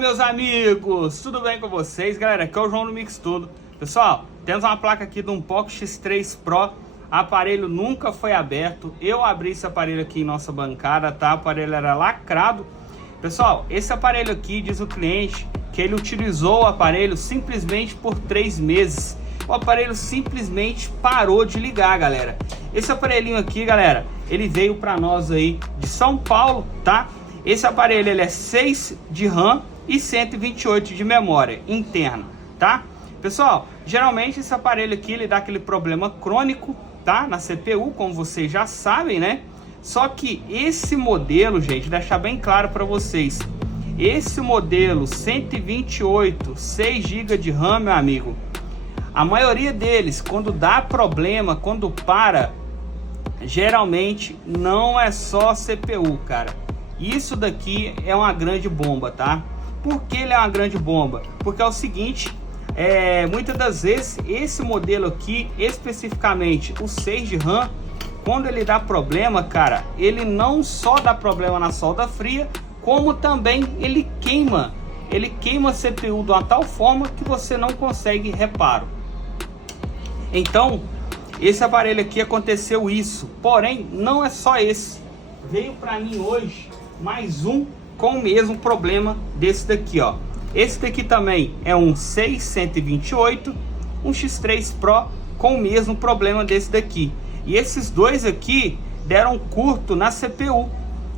meus amigos, tudo bem com vocês? Galera, aqui é o João do Mix Tudo. Pessoal, temos uma placa aqui de um Poco X3 Pro. Aparelho nunca foi aberto. Eu abri esse aparelho aqui em nossa bancada, tá? O aparelho era lacrado. Pessoal, esse aparelho aqui, diz o cliente, que ele utilizou o aparelho simplesmente por 3 meses. O aparelho simplesmente parou de ligar, galera. Esse aparelhinho aqui, galera, ele veio para nós aí de São Paulo, tá? Esse aparelho ele é 6 de RAM e 128 de memória interna, tá? Pessoal, geralmente esse aparelho aqui ele dá aquele problema crônico, tá? Na CPU, como vocês já sabem, né? Só que esse modelo, gente, deixar bem claro para vocês, esse modelo 128, 6 GB de RAM, meu amigo, a maioria deles, quando dá problema, quando para, geralmente não é só CPU, cara. Isso daqui é uma grande bomba, tá? Por que ele é uma grande bomba? Porque é o seguinte, muitas das vezes esse modelo aqui, especificamente o 6 de RAM, quando ele dá problema, cara, ele não só dá problema na solda fria, como também ele queima a CPU de uma tal forma que você não consegue reparo. Então, esse aparelho aqui aconteceu isso, porém não é só esse. Veio para mim hoje mais um com o mesmo problema desse daqui, ó. Esse daqui também é um 6128, um X3 Pro com o mesmo problema desse daqui. E esses dois aqui deram curto na CPU,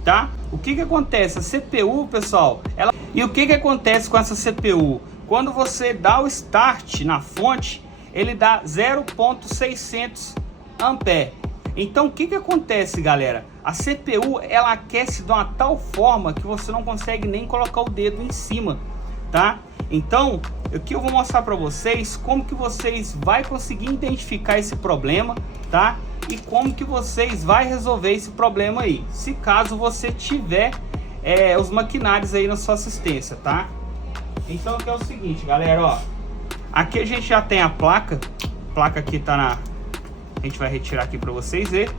tá? O que acontece? A CPU, pessoal, E o que acontece com essa CPU? Quando você dá o start na fonte, ele dá 0.600 ampere. Então o que acontece, galera? A CPU ela aquece de uma tal forma que você não consegue nem colocar o dedo em cima, tá? Então aqui eu vou mostrar para vocês como que vocês vai conseguir identificar esse problema, tá? E como que vocês vai resolver esse problema aí, se caso você tiver os maquinários aí na sua assistência, tá? Então aqui é o seguinte, galera, ó, aqui a gente já tem a placa aqui tá na... A gente vai retirar aqui para vocês verem.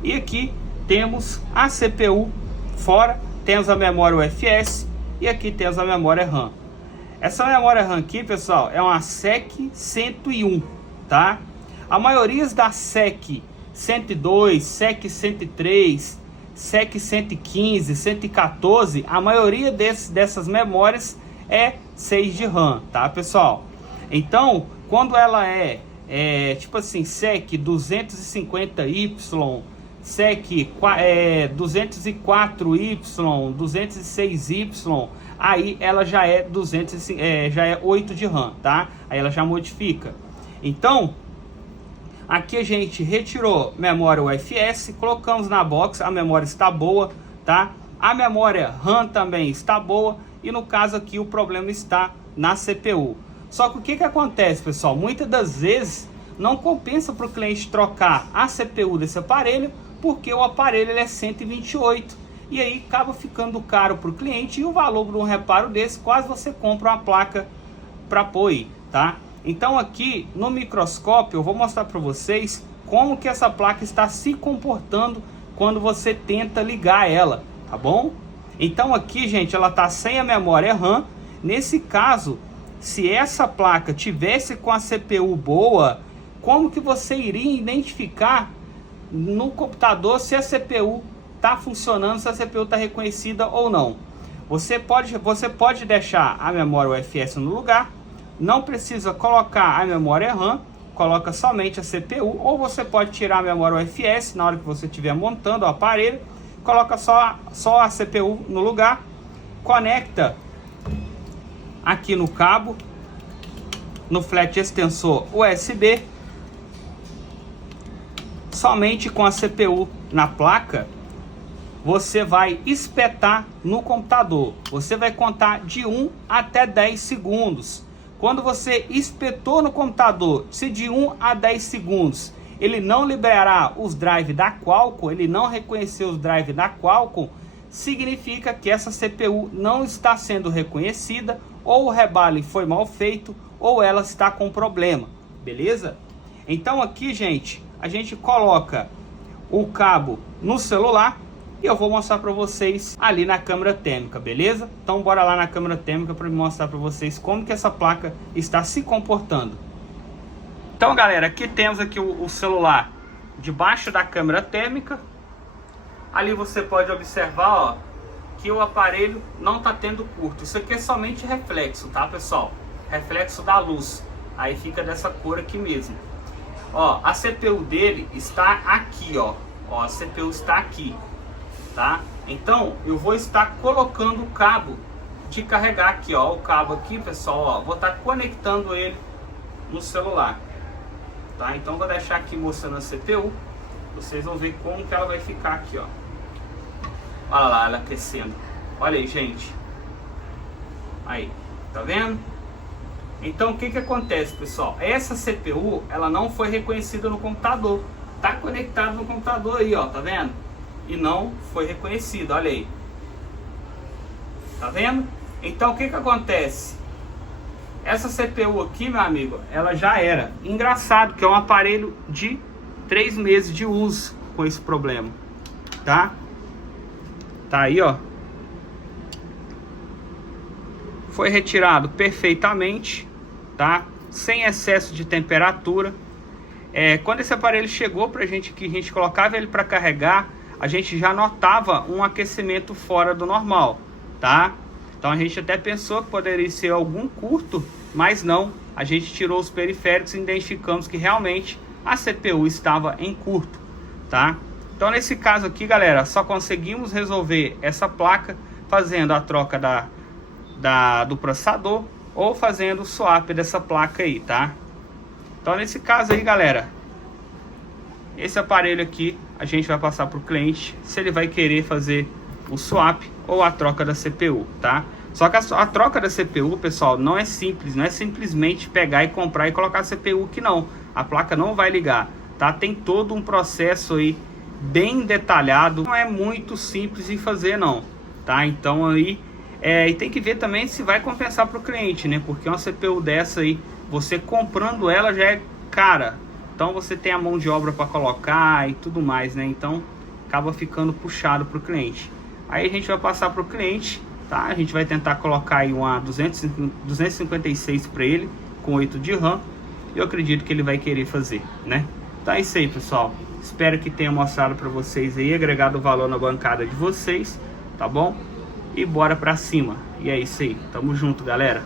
E aqui temos a CPU fora, temos a memória UFS e aqui temos a memória RAM. Essa memória RAM aqui, pessoal, é uma SEC 101, tá? A maioria da SEC 102, SEC 103, SEC 115, 114, a maioria dessas memórias é 6 de RAM, tá, pessoal? Então, quando ela tipo assim, SEC 250Y, SEC 204Y, 206Y, aí ela já é 8 de RAM, tá? Aí ela já modifica. Então, aqui a gente retirou memória UFS, colocamos na box, a memória está boa, tá? A memória RAM também está boa e no caso aqui o problema está na CPU. Só que o que acontece, pessoal? Muitas das vezes não compensa para o cliente trocar a CPU desse aparelho, porque o aparelho ele é 128 e aí acaba ficando caro para o cliente e o valor de um reparo desse quase você compra uma placa para pôr aí, tá? Então aqui no microscópio eu vou mostrar para vocês como que essa placa está se comportando quando você tenta ligar ela, tá bom? Então aqui, gente, ela tá sem a memória RAM. Nesse caso, se essa placa tivesse com a CPU boa, como que você iria identificar no computador se a CPU está funcionando, se a CPU está reconhecida ou não? Você pode deixar a memória UFS no lugar, não precisa colocar a memória RAM, coloca somente a CPU, ou você pode tirar a memória UFS na hora que você estiver montando o aparelho, coloca só a CPU no lugar, conecta aqui no cabo, no flat extensor USB, somente com a CPU na placa, você vai espetar no computador. Você vai contar de 1 até 10 segundos. Quando você espetou no computador, se de 1 a 10 segundos ele não liberar os drives da Qualcomm, ele não reconhecer os drives da Qualcomm, significa que essa CPU não está sendo reconhecida, ou o rebale foi mal feito, ou ela está com problema, beleza? Então aqui, gente, a gente coloca o cabo no celular, e eu vou mostrar para vocês ali na câmera térmica, beleza? Então bora lá na câmera térmica para mostrar para vocês como que essa placa está se comportando. Então galera, aqui temos aqui o celular debaixo da câmera térmica. Ali você pode observar, ó, que o aparelho não está tendo curto. Isso aqui é somente reflexo, tá pessoal? Reflexo da luz. Aí fica dessa cor aqui mesmo. Ó, a CPU dele está aqui, ó. Ó, a CPU está aqui, tá? Então eu vou estar colocando o cabo de carregar aqui, ó. O cabo aqui, pessoal, ó. Vou estar conectando ele no celular, tá? Então vou deixar aqui mostrando a CPU. Vocês vão ver como que ela vai ficar aqui, ó. Olha lá, ela aquecendo. Olha aí, gente. Aí, tá vendo? Então o que que acontece, pessoal? Essa CPU, ela não foi reconhecida no computador. Tá conectado no computador aí, ó, tá vendo? E não foi reconhecida, olha aí. Tá vendo? Então o que que acontece? Essa CPU aqui, meu amigo, ela já era. Engraçado que é um aparelho de 3 meses de uso com esse problema, tá? Tá aí, ó. Foi retirado perfeitamente, tá? Sem excesso de temperatura. Quando esse aparelho chegou pra gente, que a gente colocava ele para carregar, a gente já notava um aquecimento fora do normal, tá? Então a gente até pensou que poderia ser algum curto, mas não. A gente tirou os periféricos e identificamos que realmente a CPU estava em curto, tá? Então nesse caso aqui, galera, só conseguimos resolver essa placa fazendo a troca do processador ou fazendo o swap dessa placa aí, tá? Então nesse caso aí, galera, esse aparelho aqui a gente vai passar para o cliente se ele vai querer fazer o swap ou a troca da CPU, tá? Só que a troca da CPU, pessoal, não é simples, não é simplesmente pegar e comprar e colocar a CPU que não. A placa não vai ligar, tá? Tem todo um processo aí bem detalhado, não é muito simples de fazer não, tá? Então aí e tem que ver também se vai compensar para o cliente, né? Porque uma CPU dessa aí, você comprando ela já é cara, então você tem a mão de obra para colocar e tudo mais, né? Então acaba ficando puxado para o cliente. Aí a gente vai passar para o cliente, tá? A gente vai tentar colocar aí uma 256 para ele com 8 de RAM. Eu acredito que ele vai querer fazer, né? Então é isso aí, pessoal. Espero que tenha mostrado para vocês aí, agregado valor na bancada de vocês, tá bom? E bora pra cima. E é isso aí. Tamo junto, galera.